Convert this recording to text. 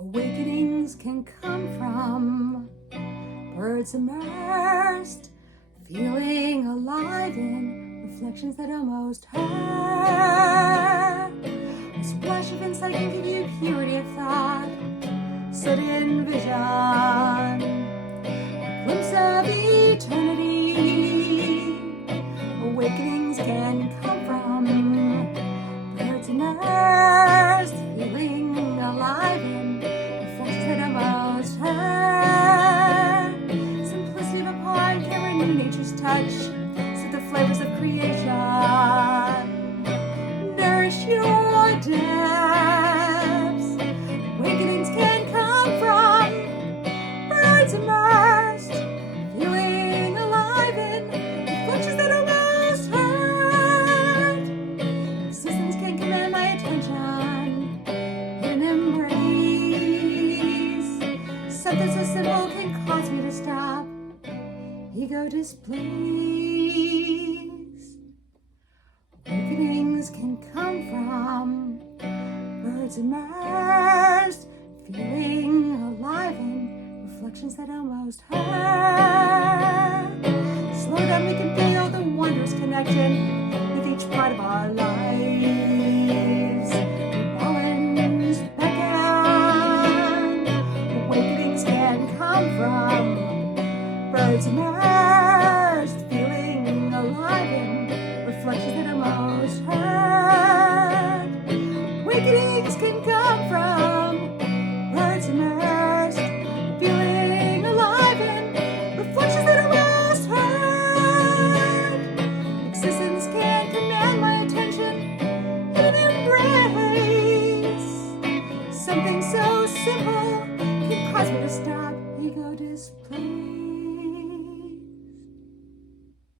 Awakenings can come from birds immersed, feeling alive in reflections that almost hurt. A splash of insight can give you purity of thought, sudden vision, a glimpse of eternity. Awakenings can come from birds immersed, feeling alive in reflections that almost hurt. Simplicity of a pond can renew nature's touch, set the flavors of creation. Nourish your depths. Awakenings can come from birds immersed, feeling alive in reflections that almost hurt. Existence can command my attention in embrace. Something so simple can cause me to stop. Ego displaced. Awakenings can come from birds immersed, feeling alive in reflections that almost hurt. Slow down, we can feel the wondrous connection with each part of our lives. Balanced, beckoned. Awakenings can come from birds immersed, feeling alive in reflections that almost hurt. Awakenings can come from birds immersed, feeling alive in reflections that almost hurt. Existence can command my attention in an embrace. Something so simple can cause me to stop. Ego displaced.